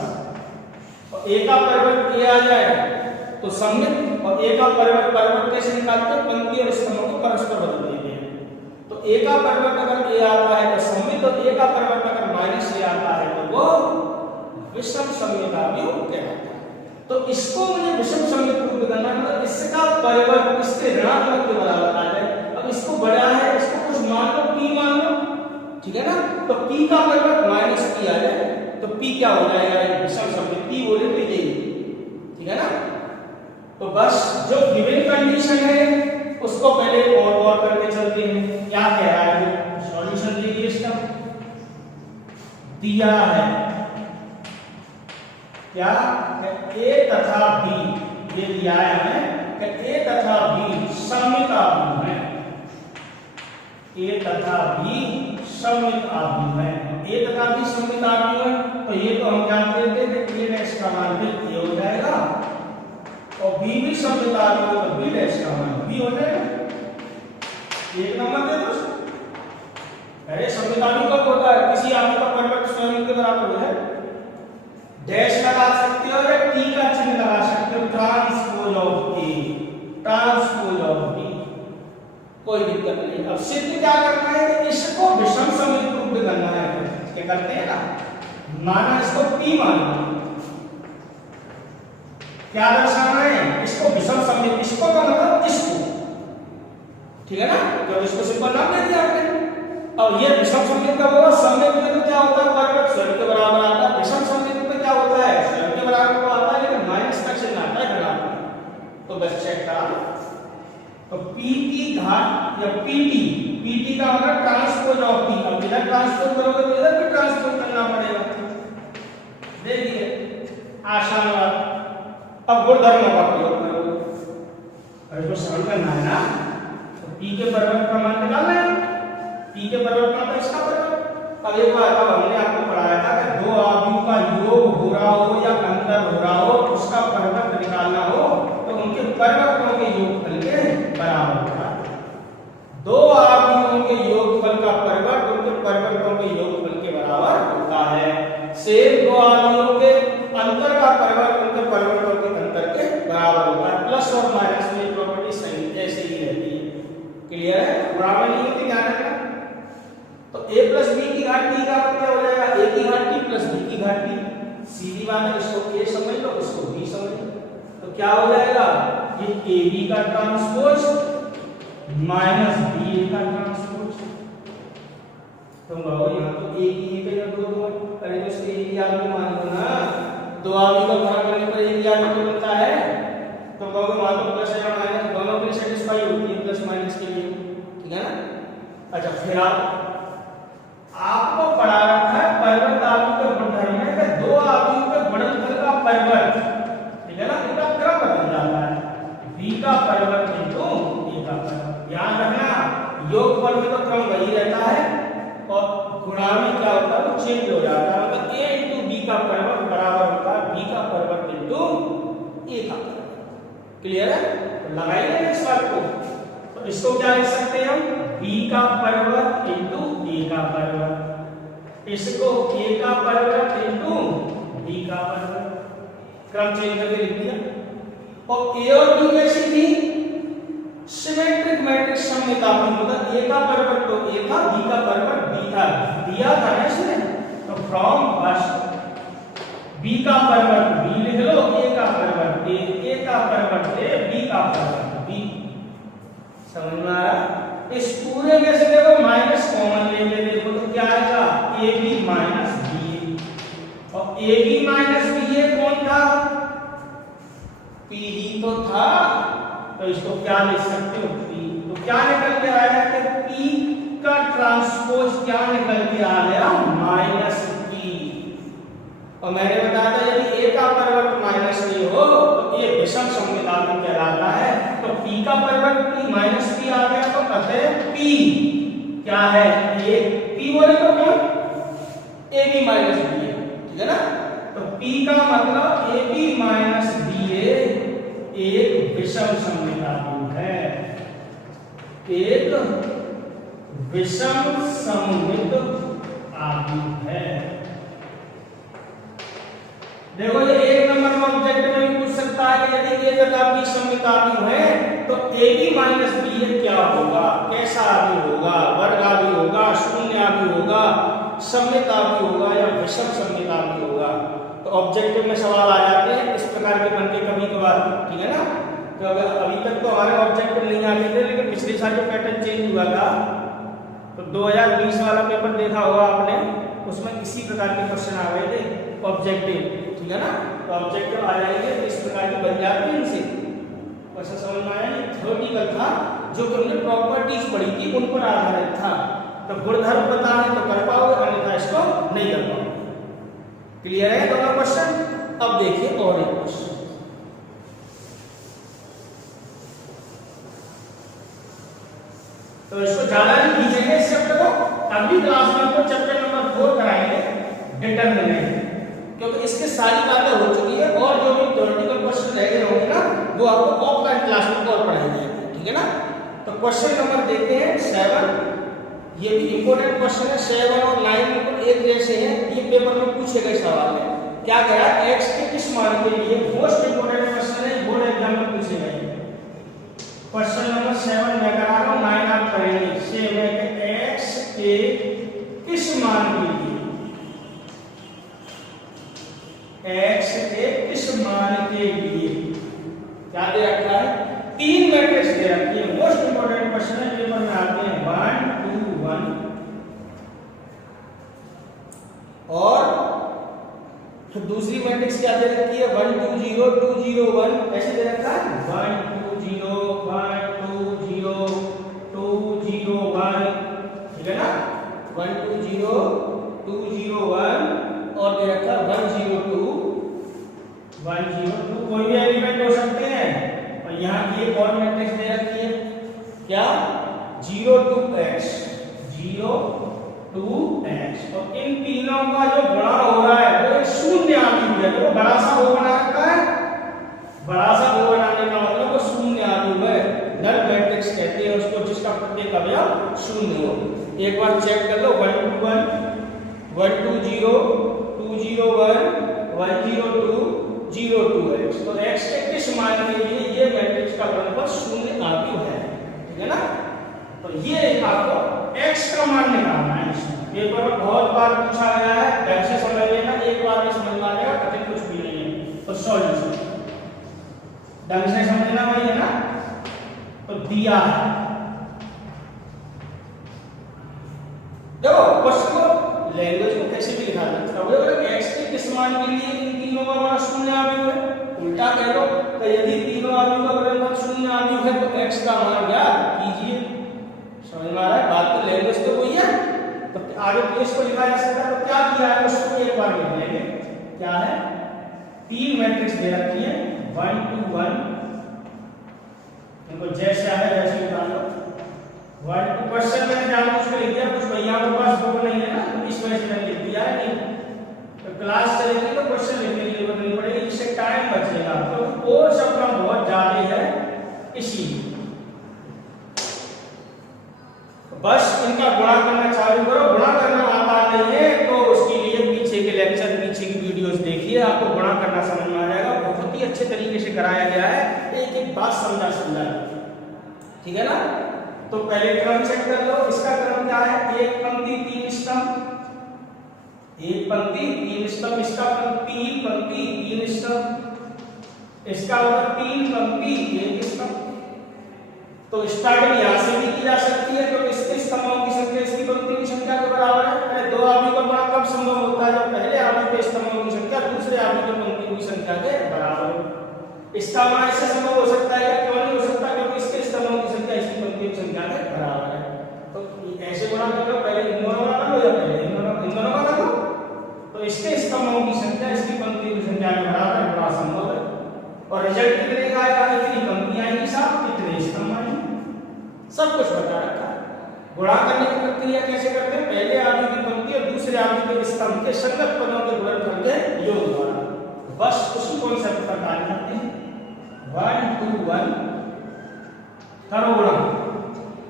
और a का परिवर्त a आ जाए तो सममित, और a का परिवर्त कैसे निकालते हैं? पंक्ति और स्तंभों को परस्पर बदल देते हैं। तो a का परिवर्त अगर a आता है तो सममित, और a का परिवर्त अगर माइनस a आता है तो वो विषम सममित आव्यूह कहलाता है। तो इसको मुझे विषम सममित रूप करना है, मतलब इसका परिवर्त इसके ऋणात्मक के बराबर आ जाए। अब इसको बड़ा है, इसको कुछ मान लो p मान लो, ठीक है ना? तो p का परिवर्त माइनस p आ जाए तो p क्या हो जाएगा? विषम सममित p बोले तो ये, ठीक है ना? तो बस जो गिवन कंडीशन है उसको पहले और करके चलते हैं। क्या कह रहा है? सॉल्यूशन देखिए, इसका दिया है क्या a तथा b, ये दिया है हमें कि a तथा b सममित आव्यूह है, a तथा b सममित आव्यूह है। a तथा b सममित आव्यूह है तो ये तो हम जानते थे कि a का मान a हो जाएगा सममितानी हो तो बी डैश का मान बी हो जाएगा। एक नंबर दे दो। अरे सममितानी कब होता है? किसी आदमी का परिवर्त स्वयं के बराबर हो जाए। डैश लगा सकते हो या टी का चिन्ह लगा सकते हो। Transpose of A, transpose of B, कोई दिक्कत नहीं। अब सिद्ध क्या करना है कि इसको विषम सममित रूप में करना है। क्या करते हैं ना, माना इसको p माना, क्या दर्शाना है? इसको विषम सममित, इसको का मतलब इसको, ठीक है ना? तो इसको सिंपल नाम दे दिया आपने। अब ये विषम सममित कब होगा? सममित में तो क्या होता है? परिवर्त स्वयं के बराबर आता है। विषम सममित में क्या होता है? स्वयं के बराबर तो आता है लेकिन माइनस का चिन्ह आता है घटाकर। तो बस चेक करा। तो p की घात या pt का मतलब ट्रांसपोज ऑफ p। अब इधर ट्रांसपोज करोगे तो इधर भी ट्रांसपोज करना पड़ेगा। देखिए आसान बात। अब गुणधर्मों का प्रयोग करोगे, अरे जो सरल करना है ना, तो p के परिवर्त का मान निकालना है। p के परिवर्त का इसका परिवर्त। अब एक बार अब हमने आपको पढ़ाया था कि दो आव्यूह का योग हो रहा हो या अंतर हो रहा हो, उसका परिवर्त निकालना हो तो उनके परिवर्तों के योगफल के बराबर होता है। दो आव्यूहों के योगफल का परिवर्त उनके परिवर्तों के योगफल के बराबर होता है। सेम दो आव्यूहों के अंतर का परिवर्त उनके परिवर्तों के अंतर के बराबर होता है। प्लस और माइनस में प्रॉपर्टी सही ऐसे ही रहती है। क्लियर है? बराबर नहीं होती, ध्यान रखना। तो a प्लस b की घात t का क्या हो जाएगा? a की घात t प्लस b की घात t। सीधी बात है, इसको a समझ लो, उसको b समझ लो। तो क्या हो जाएगा? ये ab का ट्रांसपोज माइनस ba का ट्रांसपोज। तुम कहो यहाँ तो a की पे ना दो दो, अरे तो इसके एक ही आदमी मान लो ना। दो आदमी का भाग करने पर एक ही आदमी बनता है। तो कहोगे वहां तो प्लस या माइनस दोनों के लिए सेटिस्फाई होती है, प्लस माइनस के लिए, ठीक है ना? अच्छा फिर आपको पढ़ा रखा है परिवर्त आव्यूह के गुणधर्म में कि दो आव्यूह के गुणनफल का परिवर्त, ठीक है ना, इनका क्रम बदल जाता है। b का परिवर्त इनटू a का परिवर्त। ध्यान रखना योगफल में तो क्रम वही रहता है और गुणा में क्या होता है? वो चेंज हो जाता है। मतलब a इनटू b का परिवर्त बराबर होता है b का परिवर्त इनटू a का परिवर्त। क्लियर है? तो लगाइए इस बात को। तो इसको क्या लिख सकते हैं हम? b का परिवर्त इनटू a का परिवर्त। इसको a का परिवर्त इनटू b का परिवर्त। क्रम चेंज करके लिख दिया। और a और b कैसी थी? सिमेट्रिक मैट्रिक्स सममितापी, मतलब a का परिवर्त तो a था, b का परिवर्त b था, दिया था ना इसने। तो फ्रॉम फर्स्ट b का परिवर्त b लिख लो, a का परिवर्त a का परिवर्त a, b का परिवर्त b। समझ में आ रहा? इस पूरे में से देखो माइनस कॉमन लेंगे, देखो तो क्या आएगा? ab minus ba। और ab माइनस ba कौन था? p ही तो था। तो इसको क्या लिख सकते हो? p। तो क्या निकल के आया कि p का ट्रांसपोज क्या निकल के आ गया? Minus p। और मैंने बताया था यदि a का परिवर्त माइनस नहीं हो तो ये विषम सममितापी कहलाता है। तो p का परिवर्त p माइनस p आ गया तो कहते हैं p क्या है? a। p बोले तो कौन? ab माइनस ba, ठीक है ना? तो p का मतलब ab माइनस ba एक विषम सममितापी है। एक विषम सममित आव्यूह है। देखो ये एक नंबर में ऑब्जेक्ट में भी पूछ सकता है कि यदि a तथा b सममितापी है तो ab माइनस ba क्या होगा? कैसा आव्यूह होगा? वर्ग आव्यूह होगा, शून्य आव्यूह होगा, सममितापी होगा या विषम सममितापी होगा? तो ऑब्जेक्टिव में सवाल आ जाते हैं इस प्रकार के बनके कभी कभार, ठीक है ना? तो अभी तक तो हमारे ऑब्जेक्टिव नहीं आते थे, लेकिन पिछले साल जो पैटर्न चेंज हुआ था तो 2020 वाला पेपर देखा होगा आपने, उसमें इसी प्रकार के क्वेश्चन आ गए थे ऑब्जेक्टिव, ठीक है ना? तो ऑब्जेक्टिव आ जाएंगे तो इस प्रकार की बन जाती है इनसे। ऐसा समझ में आया? थ्योरेटिकल था जो कि हमने प्रॉपर्टीज पढ़ी थी उन पर आधारित था। तो गुणधर्म पता है तो कर पाओगे, अन्यथा इसको नहीं कर पाओगे। क्लियर है दोनों क्वेश्चन? अब देखिए और एक क्वेश्चन। तो इसको ज्यादा नहीं खींचेंगे इस चैप्टर को, अगली क्लास में आपको चैप्टर नंबर 4 कराएंगे डिटरमिनेंट, क्योंकि इसके सारी बातें हो चुकी है और जो भी थ्योरेटिकल क्वेश्चन रह गए होंगे ना वो आपको ऑफलाइन क्लास में और पढ़ाई जाएगी, ठीक है ना। तो क्वेश्चन नंबर देखते हैं 7। ये भी इंपॉर्टेंट क्वेश्चन है। 7 और 9 बिल्कुल एक जैसे हैं, ये पेपर में पूछे गए सवाल है। क्या कह रहा है, x के किस मान के लिए, मोस्ट इंपोर्टेंट क्वेश्चन है, बोर्ड एग्जाम में पूछे गए। क्वेश्चन नंबर 7 मैं करा रहा हूं, 9 आप करेंगे। सेम है कि x के किस मान के लिए, x के किस मान के लिए क्या दे रखा है, 3 मैट्रिक्स दे रखी है। मोस्ट इंपोर्टेंट क्वेश्चन है, पेपर में आते हैं 1 2 1 और दूसरी मैट्रिक्स क्या दे रखी है, 1 2 0 2 0 1 ऐसे दे रखा है। 1 2 0 1 2 0 2 0 1, ठीक है ना। 1 2 0 2 0 1 और दे रखा 1 0 2 1 0 2, कोई भी एलिमेंट हो सकते हैं। और यहाँ की एक और मैट्रिक्स दे रखी है, क्या, 0 2 x 0 2 x। और इन तीनों का जो गुणा हो रहा है वो एक शून्य आदि है, तो बड़ा सा वो बना रखा है। बड़ा सा वो बनाने का मतलब वो शून्य आदि है, नल मैट्रिक्स कहते हैं उसको, जिसका प्रत्येक अवयव शून्य हो। एक बार चेक कर लो, 1 2 1 1 2 0 2 0 1 1 0 2 0 2 x। तो x के किस मान के लिए ये मैट्रिक्स का गुणनफल शून्य आदि है, ठीक है ना। तो ये आपको x का मान निकालना है। पेपर में बहुत बार पूछा गया है, ढंग से समझ लेना, एक बार में समझ में आ जाएगा, कठिन कुछ भी नहीं है। तो सॉल्यूशन ढंग से समझना भाई, है ना। तो दिया है, देखो क्वेश्चन को लैंग्वेज को कैसे भी लिखा जाता है। अगर x के किस मान के लिए इन तीनों का मान शून्य आदि है, उल्टा कह लो, तो यदि तीनों आदि का गुणनफल शून्य आदि है तो x का मान ज्ञात कीजिए। समझ में आ रहा है बात, तो लैंग्वेज तो वही है। तो आगे पेज को लिखा जा सकता है, तो क्या किया है उसको एक बार लिख लेंगे। क्या है, 3 मैट्रिक्स दे रखी है, 1 2 1, इनको जैसे आए वैसे निकाल लो। 1 2 क्वेश्चन में जानबूझ के लिख दिया, कुछ भैया के पास बुक नहीं है ना, तो इस वजह से मैंने लिख दिया है। नहीं तो क्लास चलेगी तो क्वेश्चन लिखने की जरूरत नहीं पड़ेगी, इससे टाइम बचेगा, क्योंकि कोर्स अपना बहुत ज्यादा है इसीलिए। बस इनका गुणा करना चालू करो, गुणा करना आता नहीं है तो उसके लिए पीछे के लेक्चर, पीछे की वीडियोस देखिए, आपको गुणा करना समझ में आ जाएगा। बहुत ही अच्छे तरीके से कराया गया है, एक एक बात समझा, ठीक है ना। तो पहले क्रम चेक कर लो, इसका क्रम क्या है, एक पंक्ति 3 स्तंभ, एक पंक्ति 3 स्तंभ, इसका 3 पंक्ति 3 स्तंभ, इसका होगा 3 पंक्ति 1 स्तंभ। तो स्टार्टिंग यहां से भी की जा सकती है, क्योंकि इसके स्तंभों की संख्या इसकी पंक्ति की संख्या के बराबर है। अरे दो आदमी का गुणा कब संभव होता है, जब पहले आदमी के स्तंभों की संख्या दूसरे आदमी की पंक्ति की संख्या के बराबर हो। इसका गुणा इससे संभव हो सकता है, क्यों नहीं हो सकता, क्योंकि इसके स्तंभों की संख्या इसकी पंक्ति की संख्या के बराबर है। तो ऐसे गुणा कर लो, पहले इन दोनों का कर लो या पहले इन दोनों का कर लो। तो इसके स्तंभों की संख्या इसकी पंक्ति की संख्या के बराबर है, बड़ा संभव है। और रिजल्ट कितने का आएगा, इतनी पंक्तियां आएंगी साहब, इतने स्तंभ आएंगे, सब कुछ बता रखा है। गुणा करने की प्रक्रिया कैसे करते हैं, पहले आदमी की पंक्ति और दूसरे आदमी के स्तंभ के संगत पदों के गुणनफल के योग द्वारा, बस उसी कॉन्सेप्ट पर कार्य करते हैं। 1 2 1 करो गुणा,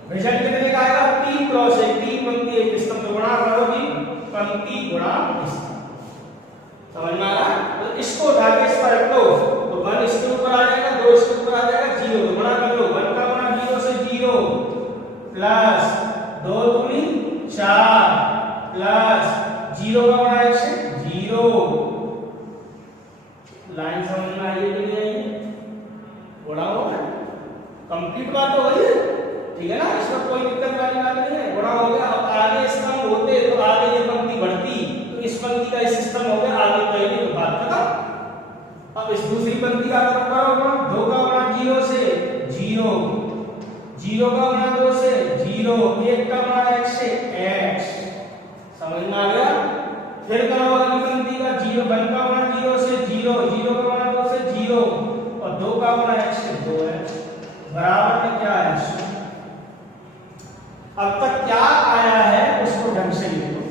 रिजल्ट कितने का आएगा, 3 क्रॉस 1, 3 पंक्ति 1 स्तंभ, गुणा करो जी, पंक्ति गुणा स्तंभ। समझ में आ रहा है। तो इसको उठा के इस पर रख दो, तो 1 इसके ऊपर आ जाएगा, 2 इसके ऊपर आ जाएगा, 0 गुणा कर लो। 1 का गुणा 0 से 0 प्लस 2 दूनी 4 प्लस 0 का गुणा 1 से 0। लाइन समझ में आई है, गुणा होगा, कंप्लीट बात हो गई है, ठीक है ना। इसमें कोई दिक्कत वाली बात नहीं है, गुणा हो गया। अब आगे स्तंभ होते तो आगे ये पंक्ति बढ़ती, तो इस पंक्ति का इस स्तंभ हो गया, आगे पहले तो बात खत्म। अब इस दूसरी पंक्ति का करो गुणा, 2 का गुणा 0 से 0, 0 का गुणा 2 से 0, 1 का गुणा 1 से x। समझ में आ गया। फिर करो अगली पंक्ति का 0, 1 का गुणा 0 से 0, 0 का गुणा 2 से 0 और 2 का गुणा 1 से 2x बराबर में क्या है। अब तक क्या आया है उसको ढंग से लिखो।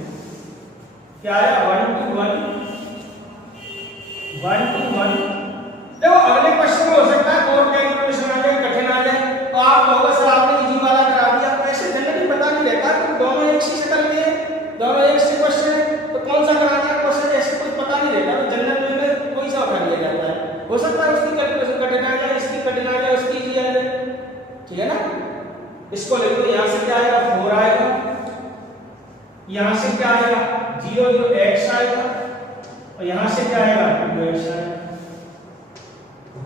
क्या आया, 1 2 1 1 2 1 देखो अगले क्वेश्चन में हो सकता है और कैलकुलेशन आ जाए, कठिन आ जाए, तो आप लोगों सर आपने इजी वाला करा दिया, ऐसे जनरली पता नहीं रहता कि दोनों एक सी शक्ल के हैं, दोनों एक से क्वेश्चन है, तो कौन सा करा दिया क्वेश्चन, ऐसे कुछ पता नहीं रहता, तो जनरल में कोई सा उठा लिया जाता है। हो सकता है उसकी कैलकुलेशन कठिन आ जाए, इसकी कठिन आ जाए, उसकी इजी आ जाए, ठीक है ना। इसको लिख दो, यहाँ से क्या आएगा 4 आएगा, यहाँ से क्या आएगा 0 0 x आएगा, और यहाँ से क्या आएगा 2x आएगा,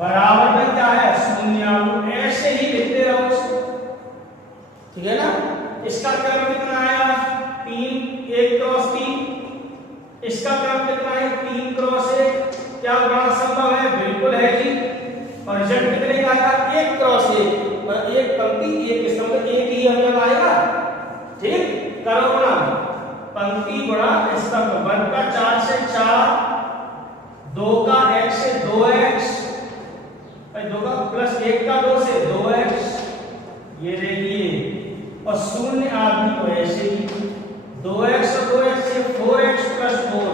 बराबर में क्या है 0, ऐसे ही लिखते रहो उसको, ठीक है ना। इसका क्रम कितना आया 3, 1 क्रॉस 3, इसका क्रम कितना है 3 क्रॉस 1, क्या गुणा संभव है, बिल्कुल है जी। और रिजल्ट कितने का आएगा 1 क्रॉस 1, और एक पंक्ति एक स्तंभ एक ही अवयव आएगा, ठीक। करो गुणा पंक्ति गुणा स्तंभ, 1 का 4 से 4, 2 का x से 2x, 2 का प्लस 1 का 2 से 2x, ये देखिए, और शून्य आदमी को ऐसे ही 2x और 2x से 4x प्लस 4,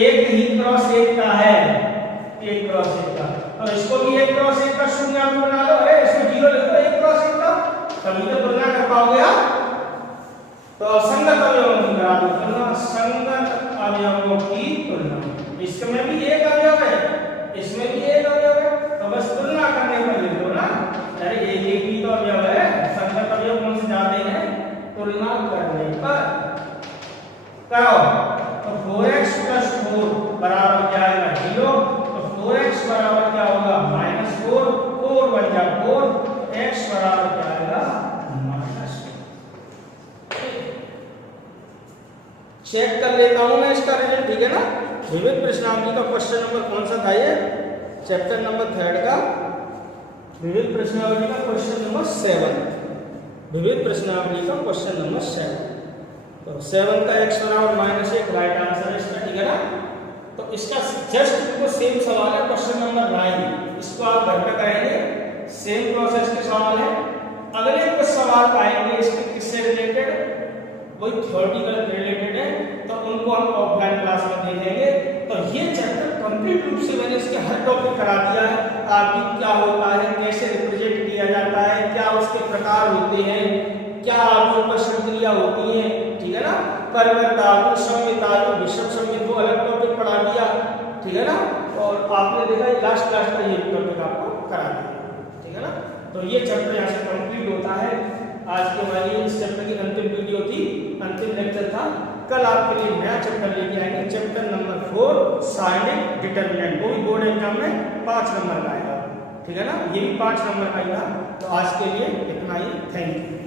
एक ही क्रॉस 1 का है, 1 क्रॉस 1 का, और इसको भी 1 क्रॉस 1 का शून्य आदमी बना लो, अरे इसको 0 लिख दो 1 क्रॉस 1 का, तभी तो तुलना कर पाओगे आप। तो संगत अवयवों की करा दो तुलना, संगत अवयवों की तुलना, इसमें भी एक अवयव है, इसमें भी एक अवयव है, तो बस तुलना करने पर लिख दो ना, अरे एक ही तो अवयव है, संगत अवयव कौन से ज्यादा है, तुलना करने पर करो। तो 4x प्लस 4 बराबर क्या आएगा 0, तो 4x बराबर क्या होगा -4, 4 बन जा 4, x बराबर क्या आएगा चेक कर लेता हूं मैं इसका रिजल्ट, ठीक है ना। विविध प्रश्नावली का क्वेश्चन नंबर कौन सा था ये, चैप्टर नंबर 3 का विविध प्रश्नावली का क्वेश्चन नंबर 7, विविध प्रश्नावली का क्वेश्चन नंबर 7। तो 7 का x बराबर -1 राइट आंसर है इसका, ठीक है ना। तो इसका जस्ट वो सेम सवाल है क्वेश्चन नंबर 9, इसको आप घर पे करेंगे, सेम प्रोसेस के सवाल है। अगले कुछ सवाल आएंगे इसके किससे रिलेटेड, वही थ्योरेटिकल रिलेटेड है, तो उनको हम ऑफलाइन क्लास में देखेंगे। तो ये चैप्टर कंप्लीट रूप से मैंने इसके हर टॉपिक करा दिया है, आर्मी क्या होता है, कैसे रिप्रेजेंट किया जाता है, क्या उसके प्रकार होते हैं, क्या आर्मी पर श्रृंखलियां होती हैं, ठीक है ना। परिवर्त आर्मी, संवित आर्मी, विषम संवित, वो अलग टॉपिक पढ़ा दिया, ठीक है ना। और आपने देखा लास्ट क्लास का ये टॉपिक आपको करा दिया, ठीक है ना। तो ये चैप्टर यहाँ से कंप्लीट होता है। आज की हमारी इस चैप्टर की अंतिम वीडियो थी, अंतिम लेक्चर था। कल आपके लिए नया चैप्टर लेके आएंगे, चैप्टर नंबर 4 साइनिक डिटरमिनेंट, वो भी बोर्ड एग्जाम में 5 नंबर का आएगा, ठीक है ना। ये भी 5 नंबर का आएगा। तो आज के लिए इतना ही, थैंक यू।